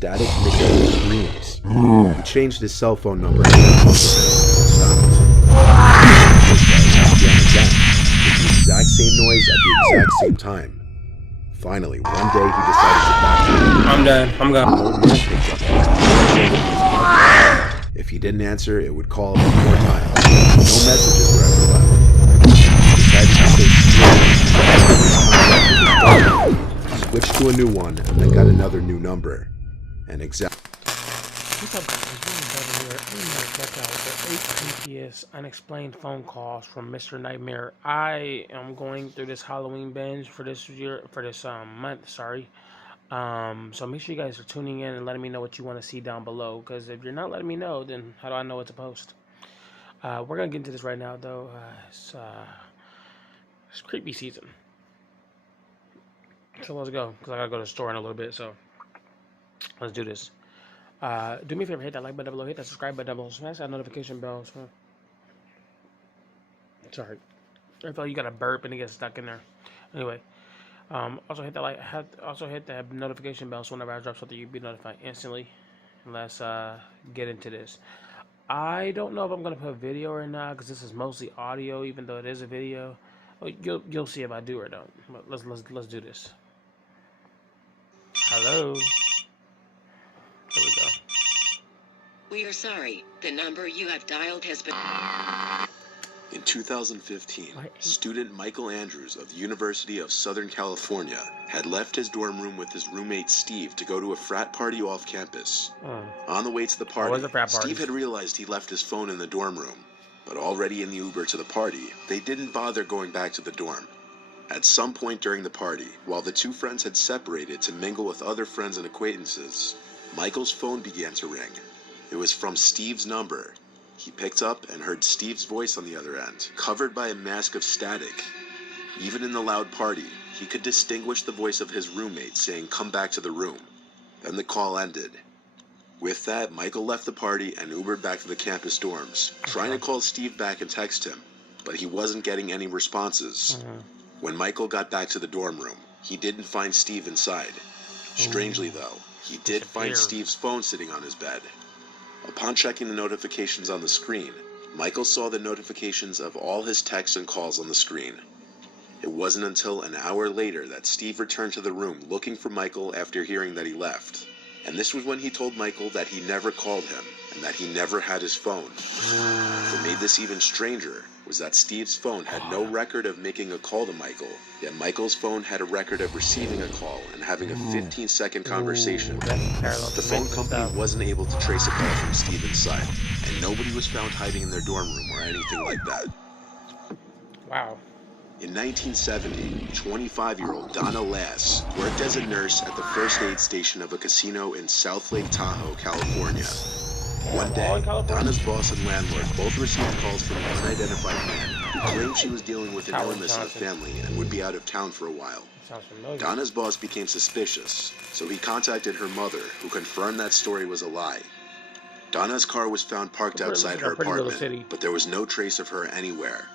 static mixed with screams. He changed his cell phone number and stopped. Again, with the exact same noise at the exact same time. Finally, one day he decided to back to it. I'm done. I'm gone. Old man picked up. If he didn't answer, it would call one more time. No messages were ever left. He decided to stay secure. Switched to a new one, and then got another new number. And What's up, guys? Worldofdevin here. I'm going to check out the 8 creepiest unexplained phone calls from Mr. Nightmare. I am going through this Halloween binge for this month, sorry. So make sure you guys are tuning in and letting me know what you want to see down below, because if you're not letting me know, then how do I know what to post? We're going to get into this right now, though. It's creepy season. So let's go, because I got to go to the store in a little bit, so let's do this. Do me a favor, hit that like button below, hit that subscribe button below, smash that notification bell. Sorry, I feel you got a burp and it gets stuck in there. Anyway, also hit that hit that notification bell so whenever I drop something, you'll be notified instantly. Let's get into this. I don't know if I'm gonna put a video or not, because this is mostly audio, even though it is a video. Well, you'll see if I do or don't. But let's do this. Hello. There we go. We are sorry. The number you have dialed has been... In 2015, student Michael Andrews of the University of Southern California had left his dorm room with his roommate Steve to go to a frat party off campus. On the way to the party, Steve had realized he left his phone in the dorm room, but already in the Uber to the party, they didn't bother going back to the dorm. At some point during the party, while the two friends had separated to mingle with other friends and acquaintances, Michael's phone began to ring. It was from Steve's number. He picked up and heard Steve's voice on the other end, covered by a mask of static. Even in the loud party, he could distinguish the voice of his roommate saying, "Come back to the room." Then the call ended. With that, Michael left the party and Ubered back to the campus dorms, trying to call Steve back and text him, but he wasn't getting any responses. When Michael got back to the dorm room, he didn't find Steve inside. Strangely though, he did find Steve's phone sitting on his bed. Upon checking the notifications on the screen, Michael saw the notifications of all his texts and calls on the screen. It wasn't until an hour later that Steve returned to the room looking for Michael after hearing that he left. And this was when he told Michael that he never called him and that he never had his phone. What made this even stranger was that Steve's phone had no record of making a call to Michael, yet Michael's phone had a record of receiving a call and having a 15-second conversation. The phone company wasn't able to trace a call from Steve inside, and nobody was found hiding in their dorm room or anything like that. Wow. In 1970, 25-year-old Donna Lass worked as a nurse at the first aid station of a casino in South Lake Tahoe, California. One day, Donna's boss and landlord both received calls from an unidentified man who claimed she was dealing with an illness in the family and would be out of town for a while. Donna's boss became suspicious, so he contacted her mother, who confirmed that story was a lie. Donna's car was found parked outside her apartment, but there was no trace of her anywhere.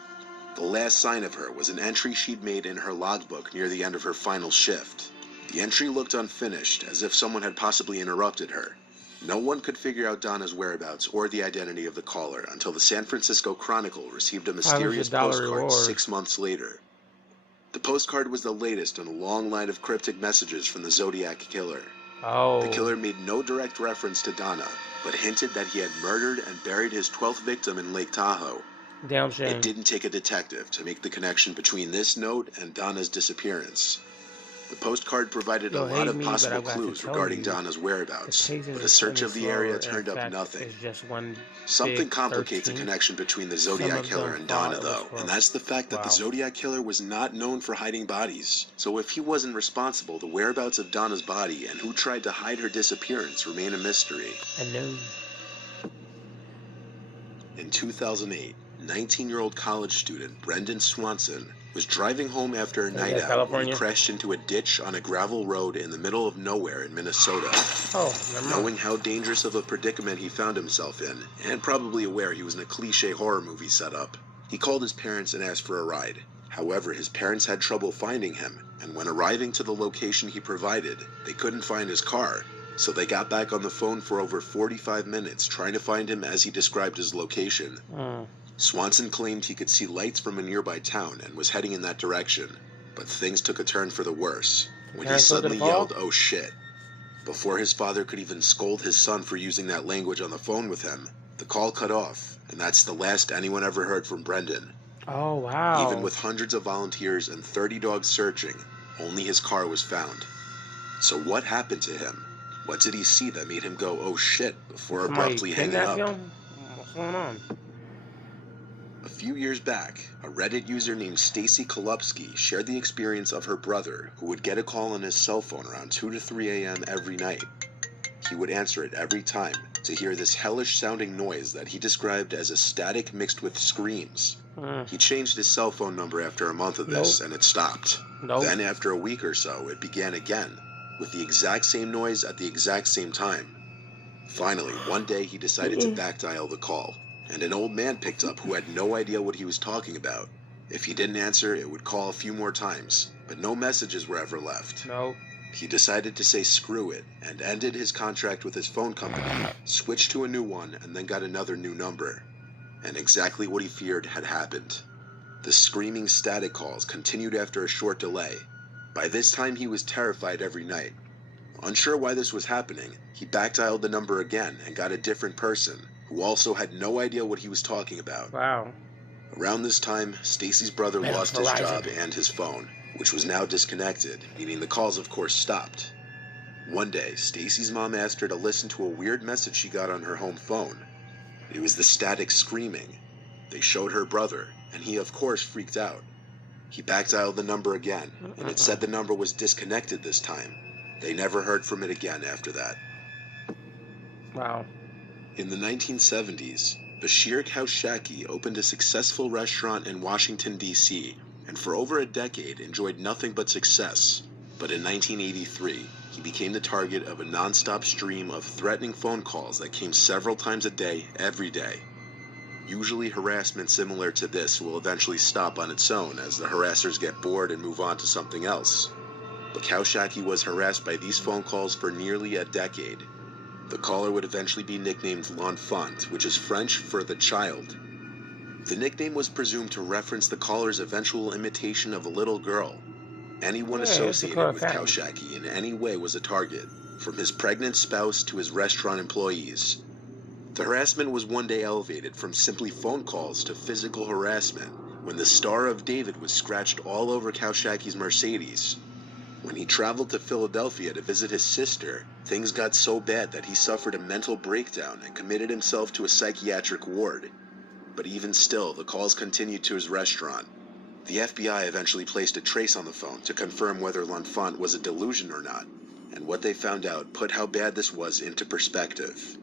The last sign of her was an entry she'd made in her logbook near the end of her final shift. The entry looked unfinished, as if someone had possibly interrupted her. No one could figure out Donna's whereabouts or the identity of the caller until the San Francisco Chronicle received a mysterious postcard 6 months later. The postcard was the latest in a long line of cryptic messages from the Zodiac Killer. The killer made no direct reference to Donna, but hinted that he had murdered and buried his 12th victim in Lake Tahoe. Damn shame. It didn't take a detective to make the connection between this note and Donna's disappearance. The postcard provided a lot of possible clues regarding Donna's whereabouts, but a search of the area turned up nothing. Something complicates a connection between the Zodiac Killer and Donna, though, and that's the fact that the Zodiac Killer was not known for hiding bodies. So if he wasn't responsible, the whereabouts of Donna's body and who tried to hide her disappearance remain a mystery. In 2008, 19-year-old college student Brendan Swanson was driving home after a night out when he crashed into a ditch on a gravel road in the middle of nowhere in Minnesota. Knowing how dangerous of a predicament he found himself in, and probably aware he was in a cliche horror movie setup, he called his parents and asked for a ride. However, his parents had trouble finding him, and when arriving to the location he provided, they couldn't find his car, So they got back on the phone for over 45 minutes trying to find him as he described his location. Swanson claimed he could see lights from a nearby town and was heading in that direction, but things took a turn for the worse when he suddenly yelled, "Oh shit." Before his father could even scold his son for using that language on the phone with him, the call cut off, and that's the last anyone ever heard from Brendan. Oh, wow. Even with hundreds of volunteers and 30 dogs searching, only his car was found. So what happened to him? What did he see that made him go, "Oh shit," before abruptly hanging up? What's going on? A few years back, a Reddit user named Stacy Kolupski shared the experience of her brother who would get a call on his cell phone around 2 to 3 a.m. every night. He would answer it every time to hear this hellish sounding noise that he described as a static mixed with screams. He changed his cell phone number after a month of this and it stopped. Then after a week or so, it began again, with the exact same noise at the exact same time. Finally, one day he decided to back dial the call, and an old man picked up who had no idea what he was talking about. If he didn't answer, it would call a few more times, but no messages were ever left. He decided to say screw it, and ended his contract with his phone company, switched to a new one, and then got another new number. And exactly what he feared had happened. The screaming static calls continued after a short delay. By this time he was terrified every night. Unsure why this was happening, he backdialed the number again and got a different person, who also had no idea what he was talking about. Around this time, Stacy's brother lost his job and his phone, which was now disconnected, meaning the calls of course stopped. One day, Stacy's mom asked her to listen to a weird message she got on her home phone. It was the static screaming. They showed her brother, and he of course freaked out. He backdialed the number again, and it said the number was disconnected this time. They never heard from it again after that. In the 1970s, Bashir Kaushaki opened a successful restaurant in Washington, D.C., and for over a decade enjoyed nothing but success. But in 1983, he became the target of a non-stop stream of threatening phone calls that came several times a day, every day. Usually harassment similar to this will eventually stop on its own as the harassers get bored and move on to something else. But Kaushaki was harassed by these phone calls for nearly a decade. The caller would eventually be nicknamed L'Enfant, which is French for the child. The nickname was presumed to reference the caller's eventual imitation of a little girl. Anyone associated with Kaushaki in any way was a target, from his pregnant spouse to his restaurant employees. The harassment was one day elevated from simply phone calls to physical harassment when the Star of David was scratched all over Kaushaki's Mercedes. When he traveled to Philadelphia to visit his sister, things got so bad that he suffered a mental breakdown and committed himself to a psychiatric ward. But even still, the calls continued to his restaurant. The FBI eventually placed a trace on the phone to confirm whether L'Enfant was a delusion or not, and what they found out put how bad this was into perspective.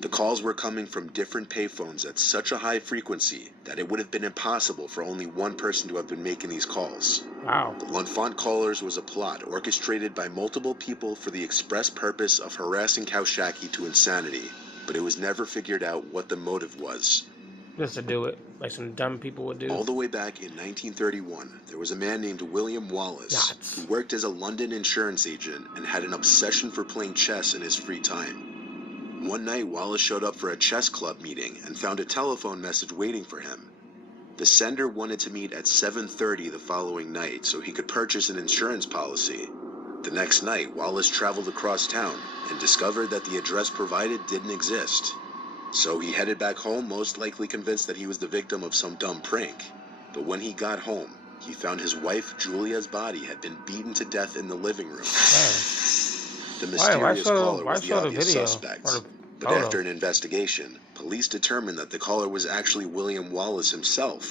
The calls were coming from different payphones at such a high frequency that it would have been impossible for only one person to have been making these calls. The L'Enfant callers was a plot orchestrated by multiple people for the express purpose of harassing Kaushaki to insanity, but it was never figured out what the motive was. Just to do it, like some dumb people would do. All the way back in 1931, there was a man named William Wallace, who worked as a London insurance agent and had an obsession for playing chess in his free time. One night, Wallace showed up for a chess club meeting and found a telephone message waiting for him. The sender wanted to meet at 7:30 the following night so he could purchase an insurance policy. The next night, Wallace traveled across town and discovered that the address provided didn't exist. So he headed back home, most likely convinced that he was the victim of some dumb prank. But when he got home, he found his wife Julia's body had been beaten to death in the living room. The mysterious caller was the obvious suspect, but after an investigation, police determined that the caller was actually William Wallace himself.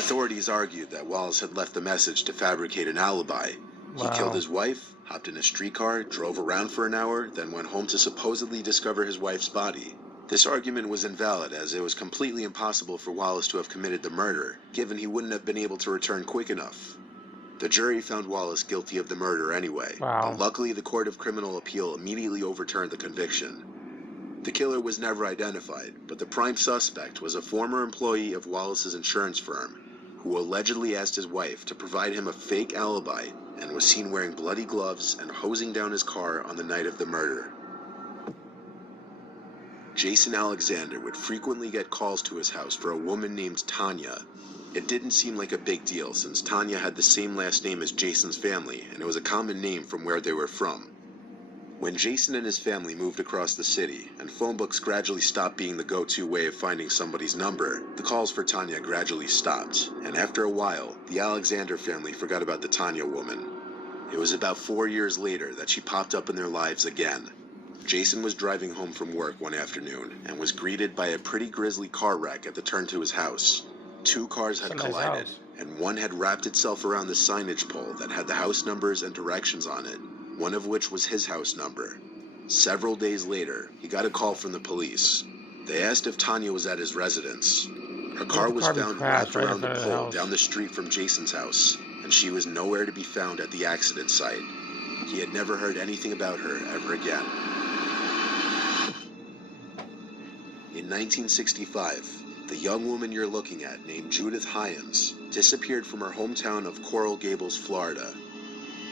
Authorities argued that Wallace had left the message to fabricate an alibi. He killed his wife, hopped in a streetcar, drove around for an hour, then went home to supposedly discover his wife's body. This argument was invalid as it was completely impossible for Wallace to have committed the murder, given he wouldn't have been able to return quick enough. The jury found Wallace guilty of the murder anyway, but luckily the Court of Criminal Appeal immediately overturned the conviction. The killer was never identified, but the prime suspect was a former employee of Wallace's insurance firm, who allegedly asked his wife to provide him a fake alibi and was seen wearing bloody gloves and hosing down his car on the night of the murder. Jason Alexander would frequently get calls to his house for a woman named Tanya. It didn't seem like a big deal since Tanya had the same last name as Jason's family, and it was a common name from where they were from. When Jason and his family moved across the city, and phone books gradually stopped being the go-to way of finding somebody's number, the calls for Tanya gradually stopped, and after a while, the Alexander family forgot about the Tanya woman. It was about 4 years later that she popped up in their lives again. Jason was driving home from work one afternoon and was greeted by a pretty grisly car wreck at the turn to his house. 2 cars had collided, and one had wrapped itself around the signage pole that had the house numbers and directions on it, one of which was his house number. Several days later, he got a call from the police. They asked if Tanya was at his residence. Her car was found wrapped around the pole down the street from Jason's house, and she was nowhere to be found at the accident site. He had never heard anything about her ever again. In 1965, the young woman you're looking at, named Judith Hyams, disappeared from her hometown of Coral Gables, Florida.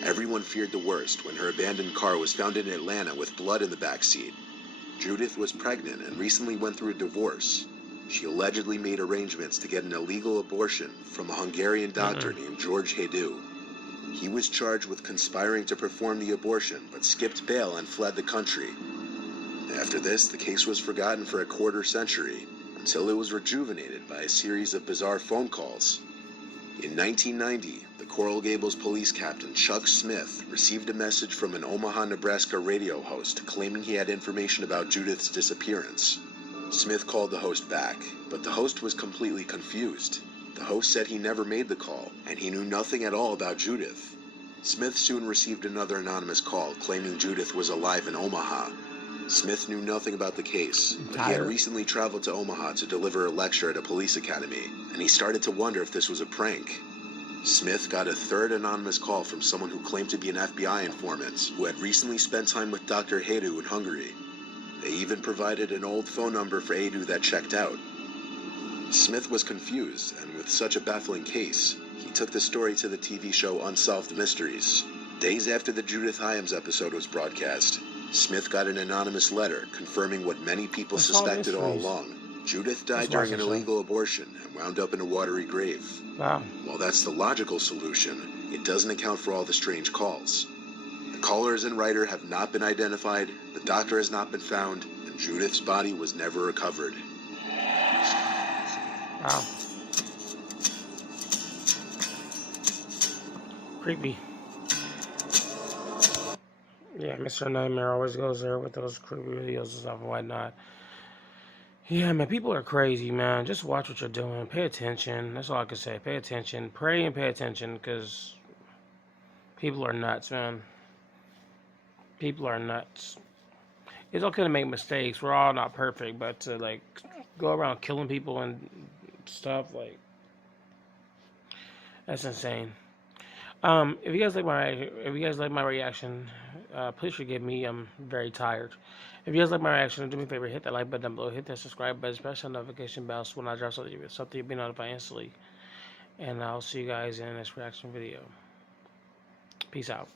Everyone feared the worst when her abandoned car was found in Atlanta with blood in the backseat. Judith was pregnant and recently went through a divorce. She allegedly made arrangements to get an illegal abortion from a Hungarian doctor named George Hajdu. He was charged with conspiring to perform the abortion, but skipped bail and fled the country. After this, the case was forgotten for a quarter century, until it was rejuvenated by a series of bizarre phone calls. In 1990, the Coral Gables police captain Chuck Smith received a message from an Omaha, Nebraska radio host claiming he had information about Judith's disappearance. Smith called the host back, but the host was completely confused. The host said he never made the call, and he knew nothing at all about Judith. Smith soon received another anonymous call claiming Judith was alive in Omaha. Smith knew nothing about the case, but he had recently traveled to Omaha to deliver a lecture at a police academy, and he started to wonder if this was a prank. Smith got a third anonymous call from someone who claimed to be an FBI informant who had recently spent time with Dr. Hajdu in Hungary. They even provided an old phone number for Hajdu that checked out. Smith was confused, and with such a baffling case, he took the story to the TV show Unsolved Mysteries. Days after the Judith Hyams episode was broadcast, Smith got an anonymous letter confirming what many people suspected all along. Judith died during an illegal abortion and wound up in a watery grave. Wow. While that's the logical solution, it doesn't account for all the strange calls. The callers and writer have not been identified, the doctor has not been found, and Judith's body was never recovered. Wow. Creepy. Yeah, Mr. Nightmare always goes there with those creepy videos and stuff and whatnot. Yeah, man, people are crazy, man. Just watch what you're doing. Pay attention. That's all I can say. Pay attention. Pray and pay attention, because people are nuts, man. People are nuts. It's okay to make mistakes. We're all not perfect, but to, like, go around killing people and stuff, like, that's insane. If you guys like my reaction, please forgive me. I'm very tired. If you guys like my reaction, do me a favor, hit that like button down below, hit that subscribe button, press the notification bell so when I drop something you'll be notified instantly. And I'll see you guys in the next reaction video. Peace out.